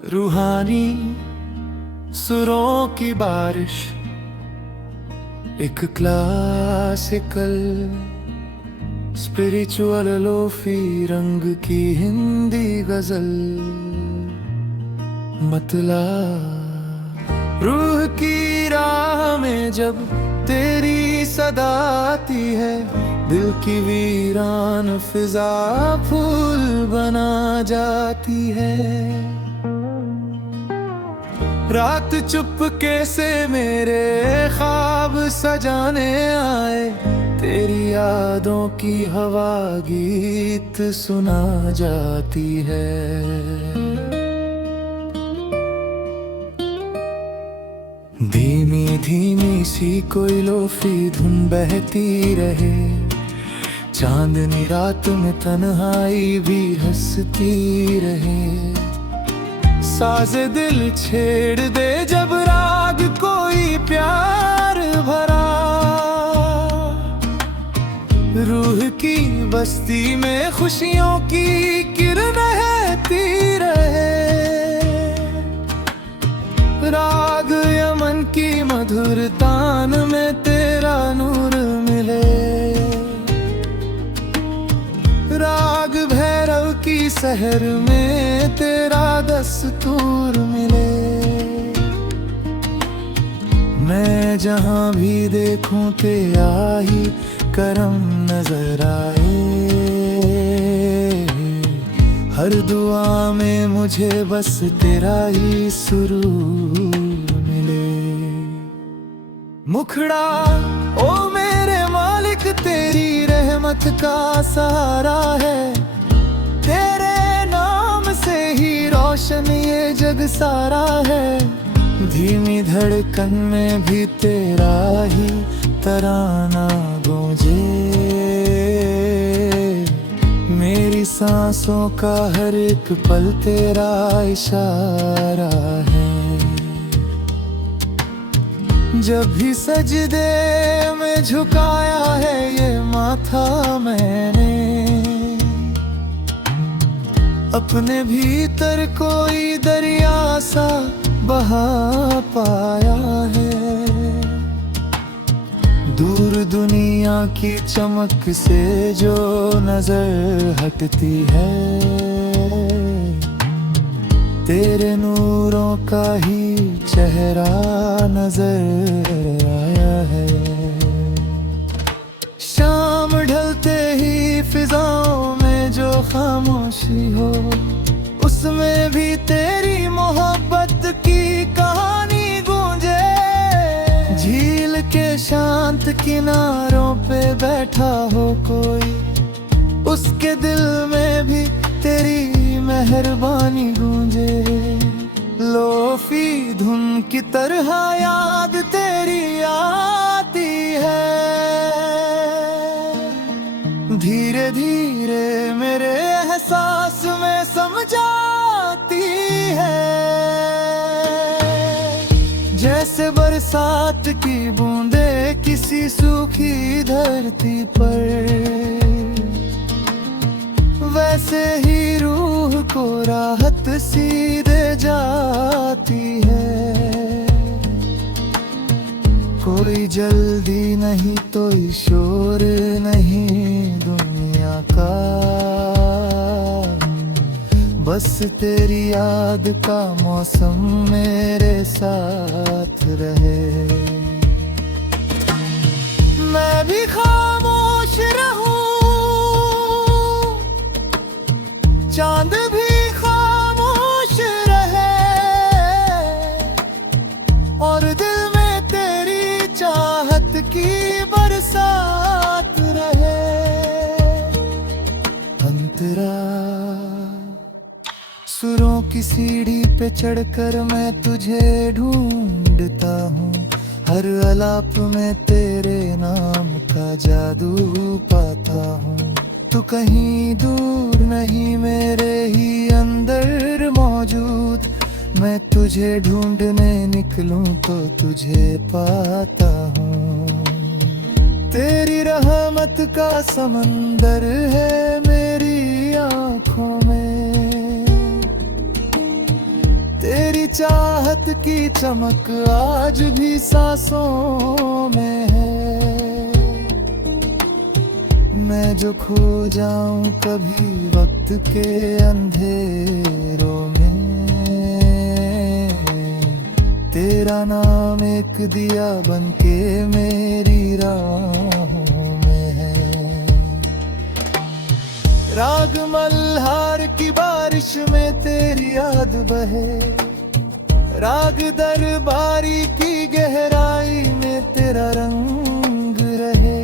रूहानी सुरों की बारिश, एक क्लासिकल स्पिरिचुअल लोफी रंग की हिंदी गजल। मतला रूह की राह में जब तेरी सदा आती है, दिल की वीरान फिजा फूल बना जाती है। रात चुपके से मेरे ख्वाब सजाने आए, तेरी यादों की हवा गीत सुना जाती है। धीमी धीमी सी कोई लोफी धुन बहती रहे, चांदनी रात में तन्हाई भी हंसती रहे। साज़े दिल छेड़ दे जब राग कोई प्यार भरा, रूह की बस्ती में खुशियों की किरण बहती रहे। राग यमन की मधुर तान में तेरा नूर मिले, राग भैरव की शहर में तेरा दस्तूर मिले। मैं जहां भी देखूं तेरा ही करम नजर आए, हर दुआ में मुझे बस तेरा ही सुरूर मिले। मुखड़ा ओ मेरे मालिक तेरी रहमत का सहारा है, तेरे नाम से ही रोशन ये जग सारा है। धीमी धड़कन में भी तेरा ही तराना गूंजे, मेरी सांसों का हर एक पल तेरा इशारा है। जब भी सजदे में झुकाया है ये माथा मैंने, अपने भीतर कोई दरिया सा बहा पाया है। दूर दुनिया की चमक से जो नजर हटती है, तेरे नूरों का ही चेहरा नजर आया है। शाम ढलते ही फिजाओं में जो खामोशी हो, उसमें भी तेरी मोहब्बत की कहानी गूंजे। झील के शांत किनारों पे बैठा हो कोई, उसके दिल में भी तेरी मेहरबानी गूंजे। लोफी धुन की तरह याद तेरी आती है, धीरे धीरे मेरे एहसास में समझाती है। जैसे बरसात की बूंदे किसी सूखी धरती पर, वैसे ही रूह को राहत सी दे जाती है। कोई जल्दी नहीं तो शोर नहीं दुनिया का, बस तेरी याद का मौसम मेरे साथ रहे। मैं भी खामोश रहूं, चांद भी खामोश रहे, और दिल में तेरी चाहत की बरसात रहे। अंतरा सुरों की सीढ़ी पे चढ़कर मैं तुझे ढूंढता हूँ, हर आलाप में तेरे नाम का जादू पाता हूँ। तू कहीं दूर नहीं मेरे ही अंदर मौजूद, मैं तुझे ढूंढने निकलूं तो तुझे पाता हूँ। तेरी रहमत का समंदर है मेरी आँखों में, की चमक आज भी सांसों में है। मैं जो खो जाऊं कभी वक्त के अंधेरों में, तेरा नाम एक दिया बनके मेरी राहों में है। राग मल्हार की बारिश में तेरी याद बहे, राग दरबारी की गहराई में तेरा रंग रहे।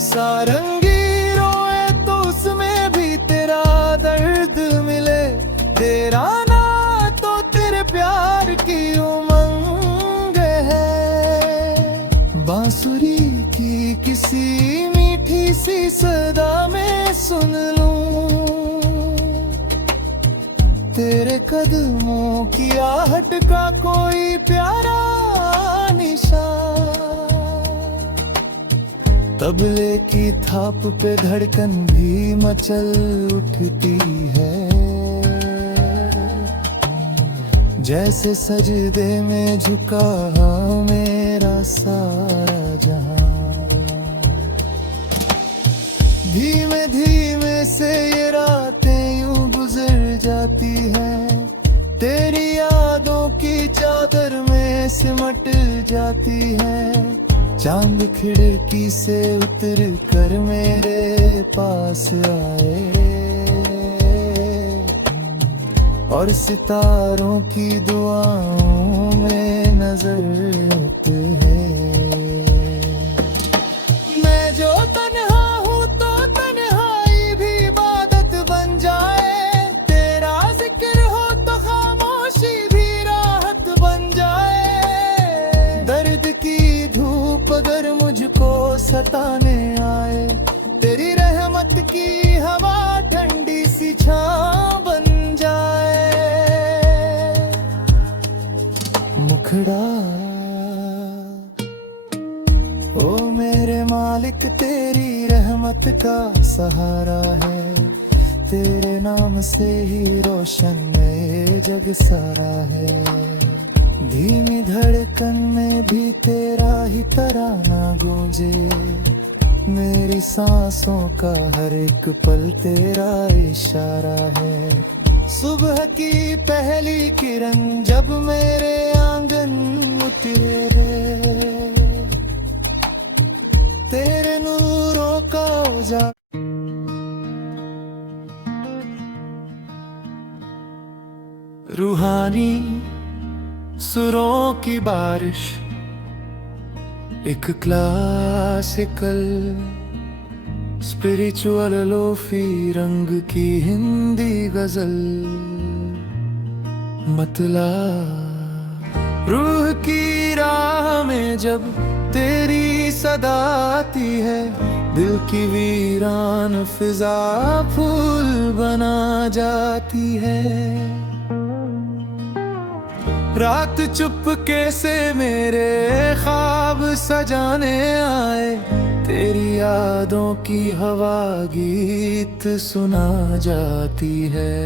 सारंगी रोए तो उसमें भी तेरा दर्द मिले, तेरा ना तो तेरे प्यार की उमंग है। बांसुरी की किसी मीठी सी सदा में सुन लूं, तेरे कदमों की आहट का कोई प्यारा निशान। तबले की थाप पे धड़कन भी मचल उठती है, जैसे सजदे में झुका मेरा सारा जहां। धीमे धीमे से ये रातें यूं गुजर जाती हैं, तेरी यादों की चादर में सिमट जाती है। चांद खिड़की से उतर कर मेरे पास आए, और सितारों की दुआओं में नजर है। मैं जो तन्हा हूँ तो तन्हाई भी इबादत बन जाए, तेरा जिक्र हो तो खामोशी भी राहत बन जाए। दर्द की धूप अगर मुझको सताने आए, तेरी रहमत की हवा ठंडी सी छां बन जाए। मुखड़ा ओ मेरे मालिक तेरी रहमत का सहारा है, तेरे नाम से ही रोशन में जग सारा है। धीमी धड़कन में भी तेरा ही तराना गूंजे, मेरी सांसों का हर एक पल तेरा इशारा है। सुबह की पहली किरण जब मेरे आंगन उतरे रे, तेरे नूरों का उजाला। रूहानी सुरों की बारिश, एक क्लासिकल स्पिरिचुअल लोफी रंग की हिंदी गजल। मतला रूह की राह में जब तेरी सदा आती है, दिल की वीरान फिजा फूल बना जाती है। रात चुपके से मेरे ख्वाब सजाने आए, तेरी यादों की हवा गीत सुना जाती है।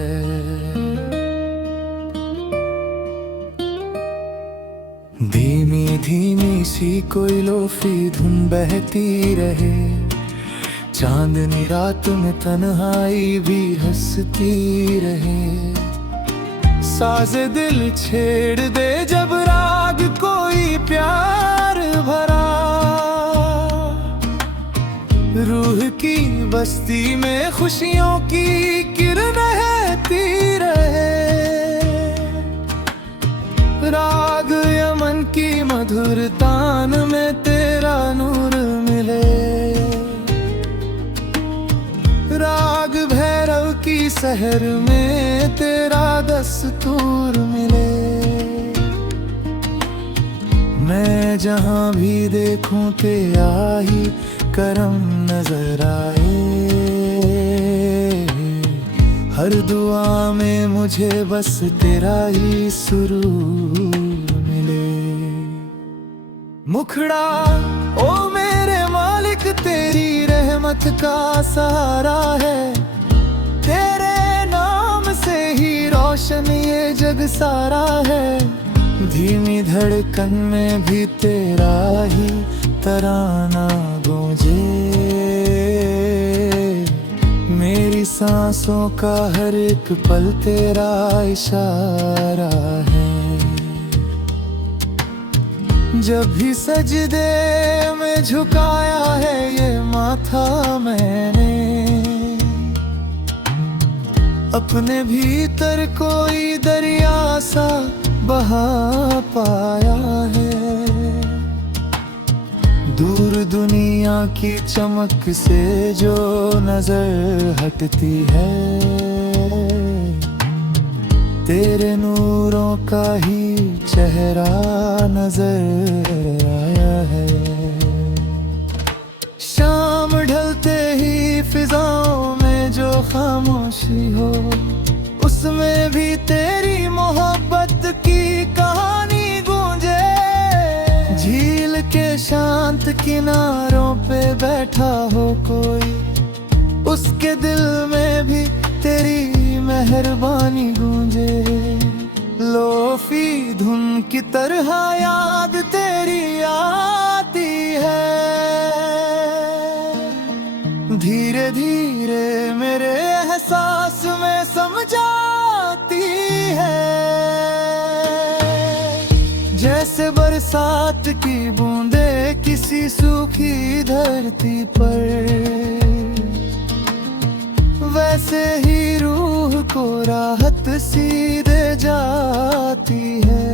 धीमी धीमी सी कोई लोफी धुन बहती रहे, चांदनी रात में तन्हाई भी हंसती रहे। साज़े दिल छेड़ दे जब राग कोई प्यार भरा, रूह की बस्ती में खुशियों की किरण बहती रहे। राग यमन की मधुर तान में तेरा नूर मिले, राग भैरव की शहर में तेरा दस्तूर मिले। मैं जहां भी देखूं तेरा ही करम नजर आए, हर दुआ में मुझे बस तेरा ही सुरूर मिले। मुखड़ा ओ मेरे मालिक तेरी रहमत का सहारा है, तेरे नाम से ही रोशन रोशन ये जग सारा है, धीमी धड़कन में भी तेरा ही तराना गूंजे। मेरी सांसों का हर एक पल तेरा इशारा है। जब भी सजदे में झुकाया है ये माथा मैंने, अपने भीतर कोई दरिया सा बहा पाया है। दूर दुनिया की चमक से जो नजर हटती है, तेरे नूरों का ही चेहरा नजर आया है। शाम ढलते ही फिजाओं में जो खामोशी हो, उसमें भी तेरी मोहब्बत की कहानी गूंजे। झील के शांत किनारों पे बैठा हो कोई, उसके दिल में भी तेरी मेहरबानी गूंजे। लोफी धुन की तरह याद तेरी आती है, धीरे धीरे मेरे एहसास में समझाती है। जैसे बरसात की बूंदे किसी सूखी धरती पर, वैसे ही रूह को राहत सी दे जाती है।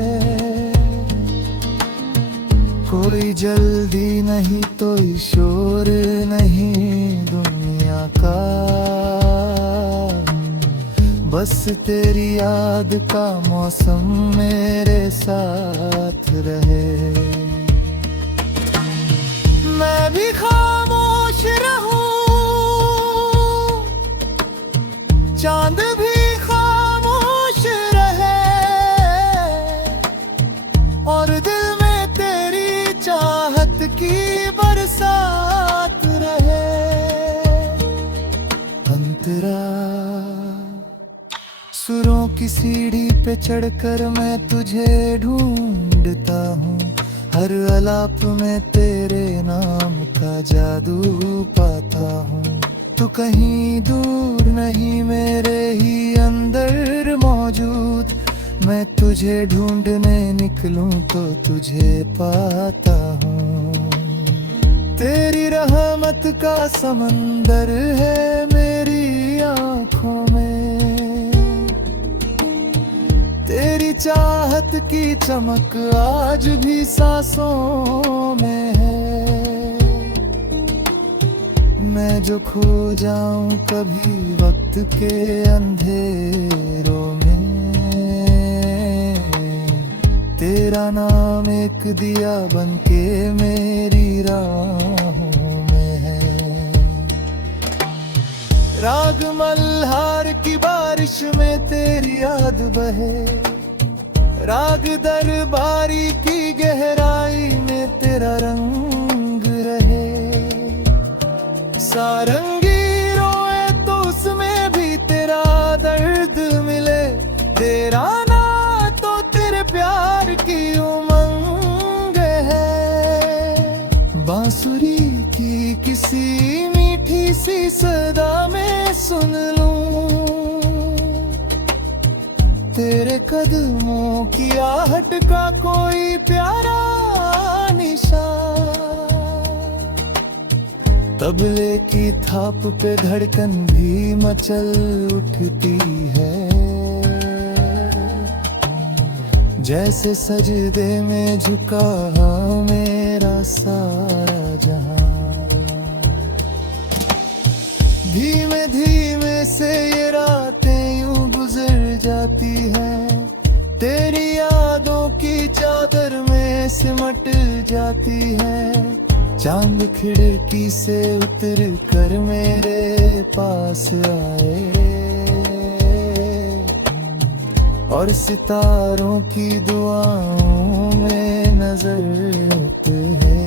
कोई जल्दी नहीं तो शोर नहीं दुनिया का, बस तेरी याद का मौसम मेरे साथ रहे। मैं भी खामोश रहूं, चांद भी खामोश रहे, और दिल में तेरी चाहत की बरसात रहे। अंतरा सुरों की सीढ़ी पे चढ़कर मैं तुझे ढूंढता हूँ, हर आलाप में तेरे नाम का जादू पाता हूँ। तू कहीं दूर नहीं मेरे ही अंदर मौजूद, मैं तुझे ढूंढने निकलूं तो तुझे पाता हूँ। तेरी रहमत का समंदर है मेरी आँखों में, तेरी चाहत की चमक आज भी सांसों में है। मैं जो खो जाऊं कभी वक्त के अंधेरों में, तेरा नाम एक दिया बनके मेरी राहों में है। राग मल्हार की बारिश में तेरी याद बहे, राग दरबारी की गहराई में तेरा रंग रहे। सारंगी रोए तो उसमें भी तेरा दर्द मिले, तेरा ना तो तेरे प्यार की उमंग है। बांसुरी की किसी मीठी सी सदा में सुन लूं, तेरे कदमों की आहट का कोई प्यारा निशान। तबले की थाप पे धड़कन भी मचल उठती है, जैसे सजदे में झुका मेरा सारा जहां। धीमे धीमे से ये रातें यूं गुजर जाती हैं, तेरी यादों की चादर में सिमट जाती है। चांद खिड़की से उतर कर मेरे पास आए, और सितारों की दुआओं में नजर है।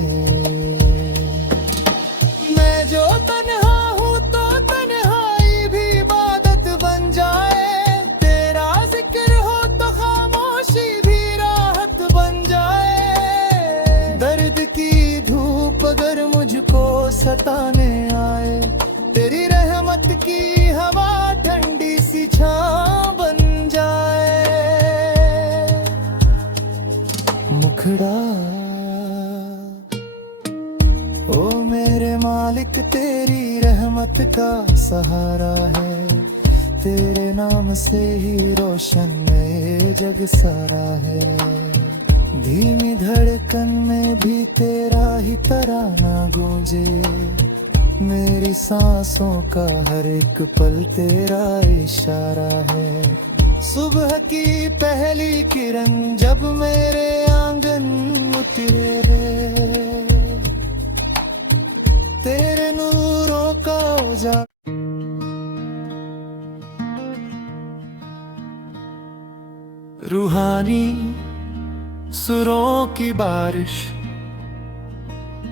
मैं जो तन्हा हूँ तो तन्हाई भी इबादत बन जाए, तेरा जिक्र रहमत का सहारा है। तेरे नाम से ही रोशन ये जग सारा है। धीमी धड़कन में भी तेरा ही तराना गूंजे। मेरी सांसों का हर एक पल तेरा इशारा है। सुबह की पहली किरण जब मेरे आंगन उतरे रे, तेरे नूरों का उजाला। रूहानी सुरों की बारिश,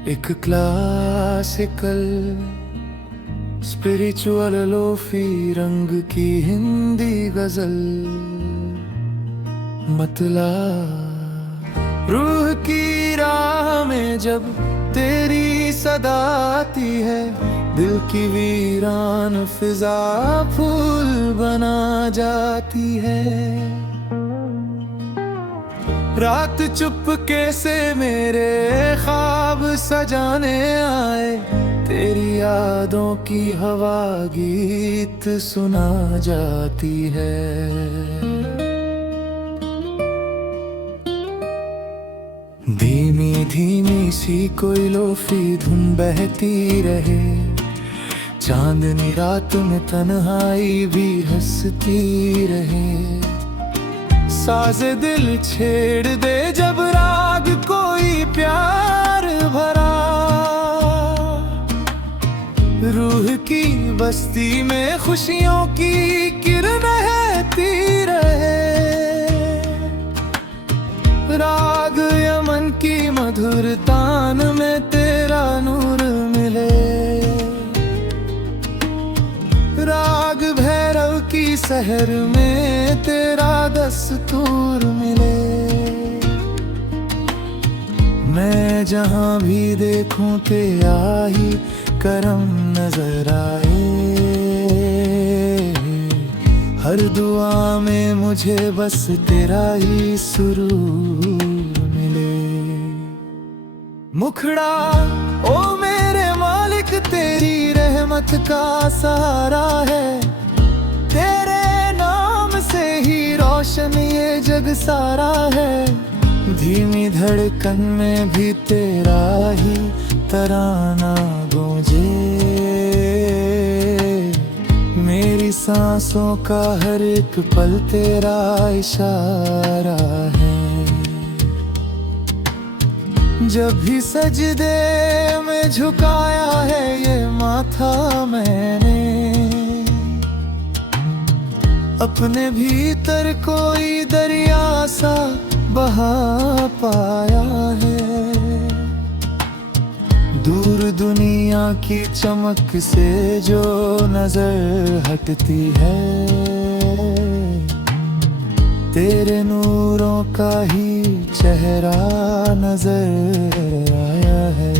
एक क्लासिकल स्पिरिचुअल लोफी रंग की हिंदी गजल। मतला रूह की राह में जब तेरी सदा आती है, दिल की वीरान फिजा फूल बना जाती है। रात चुपके से मेरे ख्वाब सजाने आए, तेरी यादों की हवा गीत सुना जाती है। धीमी धीमी सी कोई लोफी धुन बहती रहे, चांदनी रात में तन्हाई भी हंसती रहे। साज़े दिल छेड़ दे जब राग कोई प्यार भरा, रूह की बस्ती में खुशियों की किरण बहती रहे। राग यमन की मधुर तान में तेरा नूर मिले, राग भैरव की शहर में तेरा दस्तूर मिले। मैं जहां भी देखूं तेरा ही करम नजर आए। हर दुआ में मुझे बस तेरा ही सुरूर मिले। मुखड़ा ओ मेरे मालिक तेरी रहमत का सहारा है। तेरे नाम से ही रोशन ये जग सारा है। धीमी धड़कन में भी तेरा ही तराना गूंजे। मेरी सांसों का हर एक पल तेरा इशारा है। जब भी सजदे में झुकाया है ये माथा मैंने, अपने भीतर कोई दरिया सा बहा पाया है। दूर दुनिया की चमक से जो नजर हटती है, तेरे नूरों का ही चेहरा नजर आया है।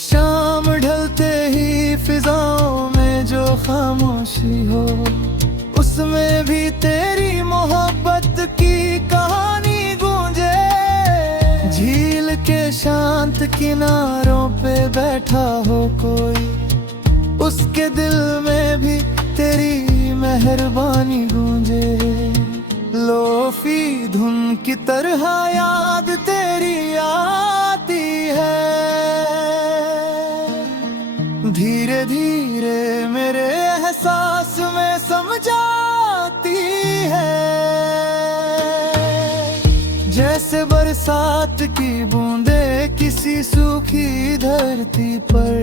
शाम ढलते ही फिजाओं में जो खामोशी हो, उसमें भी तेरी मोहब्बत की कहानी गूंजे। झील के शांत किनारों पे बैठा हो कोई, उसके दिल में भी तेरी मेहरबानी गूंजे। लोफी धुन की तरह याद तेरी आती है, धीरे धीरे मेरे एहसास में समझाती है। जैसे बरसात की बूंदे किसी सूखी धरती पर,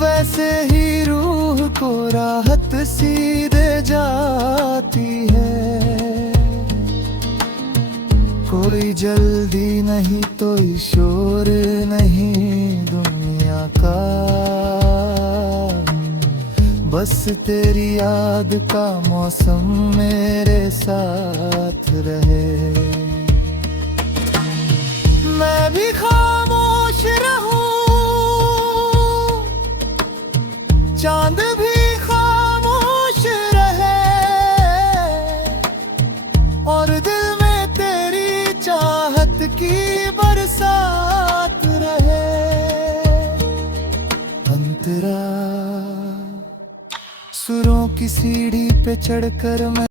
वैसे ही रूह को राहत सी दे जाती है। कोई जल्दी नहीं तो शोर नहीं दुनिया का, बस तेरी याद का मौसम मेरे साथ रहे। मैं भी खामोश रहूं, चांद भी खामोश रहे, और दिल में तेरी चाहत की बरसात रहे। पे चढ़कर मैं